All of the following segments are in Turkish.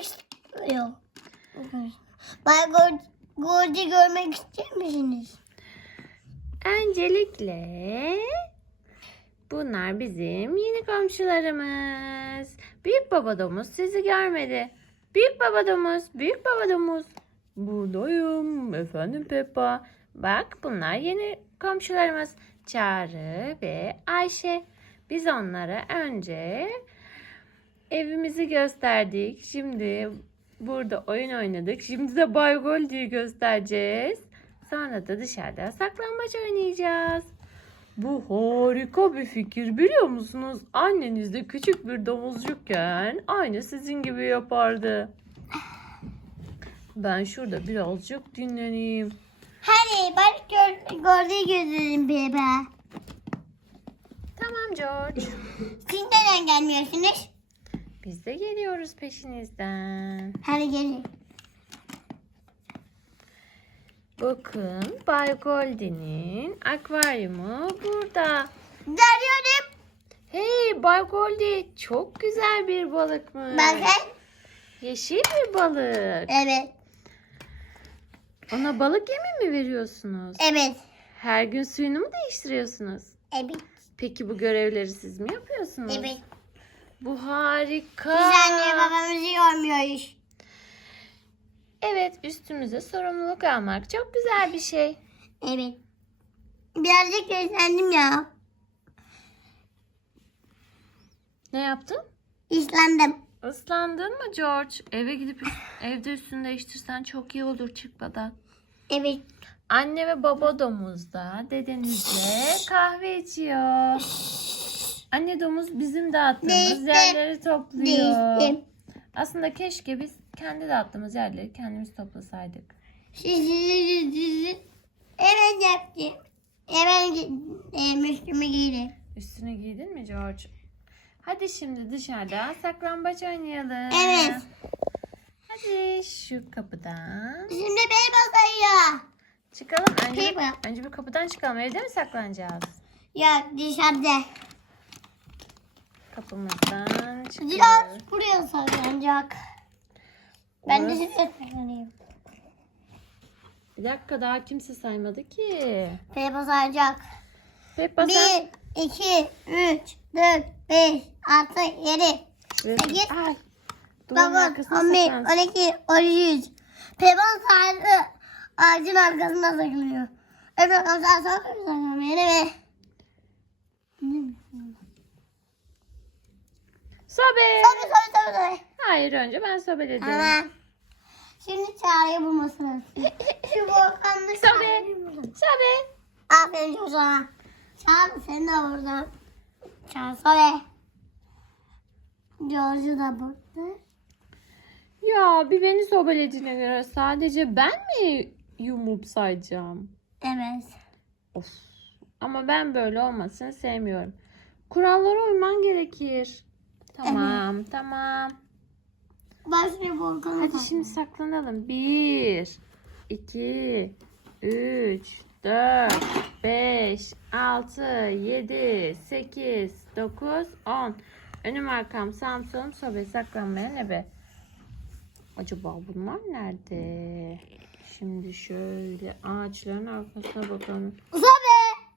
istiyor. Bay Gor- Gordy görmek ister misiniz? Öncelikle bunlar bizim yeni komşularımız. Büyük baba domuz sizi görmedi. Büyük baba domuz, büyük baba domuz. Buradayım efendim Peppa. Bak bunlar yeni komşularımız. Çağrı ve Ayşe. Biz onlara önce evimizi gösterdik. Şimdi burada oyun oynadık. Şimdi de Bay Goldie'yi göstereceğiz. Sonra da dışarıda saklambaç oynayacağız. Bu harika bir fikir biliyor musunuz? Anneniz de küçük bir domuzcukken aynı sizin gibi yapardı. Ben şurada birazcık dinleneyim. Hadi bak gör, Gordy'yi görelim bebe. Tamam George. Siz neden gelmiyorsunuz? Biz de geliyoruz peşinizden. Hadi gelin. Bakın Bay Goldie'nin akvaryumu burada. Geliyorum. Hey Bay Goldie çok güzel bir balıkmış. Bakın. Yeşil bir balık. Evet. Ona balık yemi mi veriyorsunuz? Evet. Her gün suyunu mu değiştiriyorsunuz? Evet. Peki bu görevleri siz mi yapıyorsunuz? Evet. Bu harika. Biz anne babamızı görmüyoruz. Evet üstümüze sorumluluk almak çok güzel bir şey. Evet. Birazcık beslendim ya. Ne yaptın? İslandım. Islandın mı George? Eve gidip evde üstünü değiştirsen çok iyi olur çıkmadan. Evet. Anne ve baba domuz da dedenizle kahve içiyor. Anne domuz bizim dağıttığımız Değiştim. yerleri topluyor. Değiştim. Aslında keşke biz kendi dağıttığımız yerleri kendimiz toplasaydık. Evet yaptım. Hemen e, üstümü giydim. Üstünü giydin mi George? Hadi şimdi dışarıda saklambaç oynayalım. Evet. Hadi şu kapıdan Şimdi beni basıyor. çıkalım. Önce, önce bir kapıdan çıkalım. Evde mi saklanacağız? Ya dışarıda. Kapımızdan çıkıyoruz. Biraz buraya saklanacak. Ben de size saklanayım. Bir dakika daha kimse saymadı ki. Beni basacak. Peppa sen... 1, 2, 3, 4, 5, 6, 7, Şuraya- sekiz, Ay, duvarın 9, arkasına 11, saklan. 12, 13. Peyban sahibi ağacın arkasında saklanıyor. Öbür kamsa sonra saklanıyor. Ve Sobe. Tabii tabii tabii. Hayır önce ben sobeledim. Tamam. Şimdi çağrıyı bulmasın. Şu volkanlı Sobe. Sobe. Aferin çocuğa. Çağır seni de burada. Çağır söyle. George'u da burada. Ya bir beni sobelediğine göre sadece ben mi yumup sayacağım? Evet. Of. Ama ben böyle olmasını sevmiyorum. Kurallara uyman gerekir. Tamam, tamam. Başka volkanı Hadi şimdi saklanalım. 1, 2, 3, 4, 5, 6, 7, 8, 9, 10. Önüm arkam sağım solum sobe saklanmaya ne be? Acaba bunlar nerede? Şimdi şöyle ağaçların arkasına bakalım. Sobe.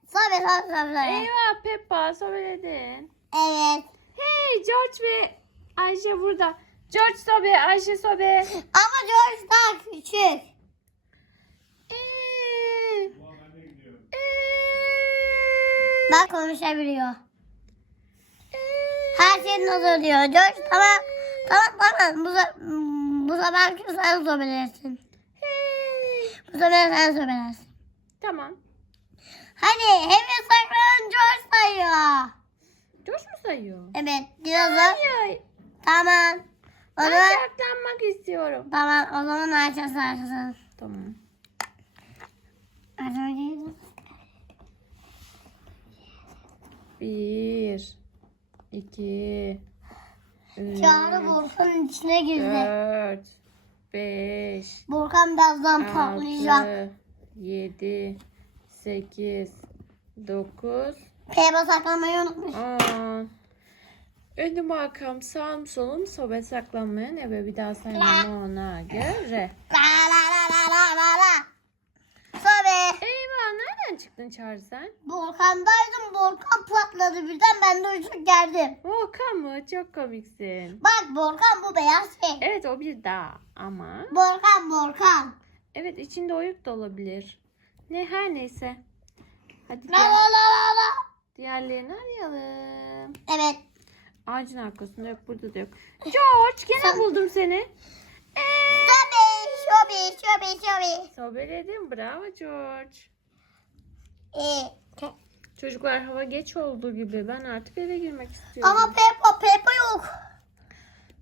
Sobe sobe sobe. sobe. Eyvah Peppa sobeledin. Evet. Hey George ve Ayşe burada. George sobe, Ayşe sobe. Ama George daha küçük. Ee, ee, Bak konuşabiliyor. Her şey nasıl diyor. George tamam. Tamam tamam. Bu, bu sefer sen sobelersin. Bu sefer sen sobelersin. Tamam. Hadi hemen saklan George sayıyor. George mu sayıyor? Evet. Dinozor. Hayır. Tamam. O Ben zaman, saklanmak istiyorum. tamam o zaman açacağız açacağız. Tamam. Bir, iki, üç, Çağrı volkanın içine girdi. dört, beş, Volkan birazdan patlayacak. altı, yedi, sekiz, dokuz, Peyba saklamayı unutmuş. on. Önüm arkam sağım solum sobe saklanmayan eve bir daha saymam ona göre. La la la la la la la. Sobe. Eyvah nereden çıktın Çağrı sen? Volkandaydım. Volkan patladı birden. Ben de uçup geldim. Volkan mı? Çok komiksin. Bak Volkan bu beyaz şey. Evet o bir dağ ama Volkan Volkan. evet içinde oyuk da olabilir. Ne her neyse. Hadi La gel. la la la la. Diğerlerini arayalım. Evet. Ağacın arkasında yok burada da yok. George gene buldum seni. Ee, Sobe. Sobe. Sobe. Sobe. sobeledim bravo George. Ee, Çocuklar hava geç oldu gibi. Ben artık eve girmek istiyorum. ama Peppa Peppa yok.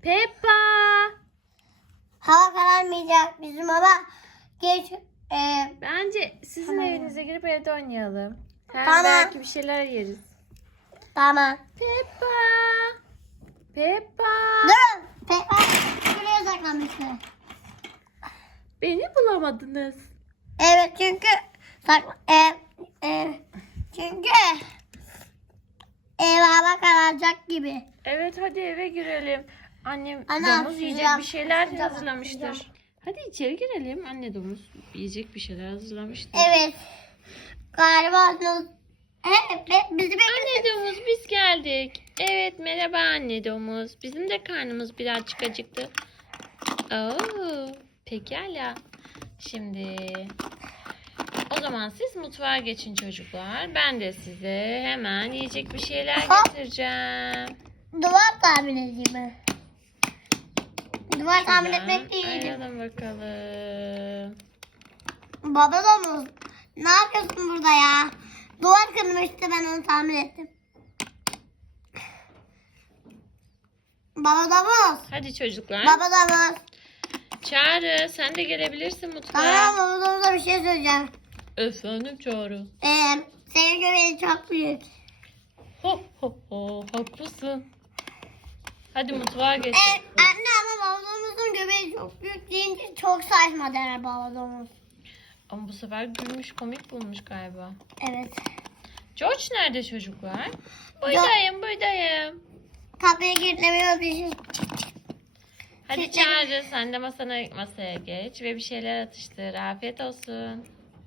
Peppa. Hava kararmayacak bizim ama geç. E, Bence sizin Tamam. evinize girip evde oynayalım. Hem Tamam. belki bir şeyler yeriz. tamam. Peppa. Peppa. Durun. Peppa şuraya saklanmıştı. Beni bulamadınız. Evet çünkü sak e, e, çünkü ev hava kararacak gibi. Evet hadi eve girelim. Annem Anam, domuz yiyecek sıcak, bir şeyler sıcak, hazırlamıştır. Hadi içeri girelim. Anne domuz yiyecek bir şeyler hazırlamıştır. Evet. Galiba Evet bizi. Anne domuz biz geldik. Evet merhaba anne domuz. Bizim de karnımız birazcık acıktı. Oo, pekala. Şimdi o zaman siz mutfağa geçin çocuklar. Ben de size hemen yiyecek bir şeyler Aha. getireceğim. Duvar tahmin edeyim ben. Duvar tahmin Şuradan etmek değil. Ayıralım bakalım. Baba domuz. Ne yapıyorsun burada ya? Duvar kırmıştı ben onu tahmin ettim. Baba domuz. Hadi çocuklar. Baba domuz. Çağrı sen de gelebilirsin mutfağa. Tamam baba domuza bir şey söyleyeceğim. Efendim Çağrı. Ee, senin göbeğin çok büyük. Ho ho ho haklısın. Hadi mutfağa geç. Evet anne ama baba domuzun göbeği çok büyük deyince çok saçma der baba domuz. Ama bu sefer gülmüş komik bulmuş galiba. Evet. George nerede çocuklar? Buradayım buradayım. Kapıyı kilitlemiyor bir şey. Hadi Çağrı sen de masana, masaya geç ve bir şeyler atıştır. Afiyet olsun.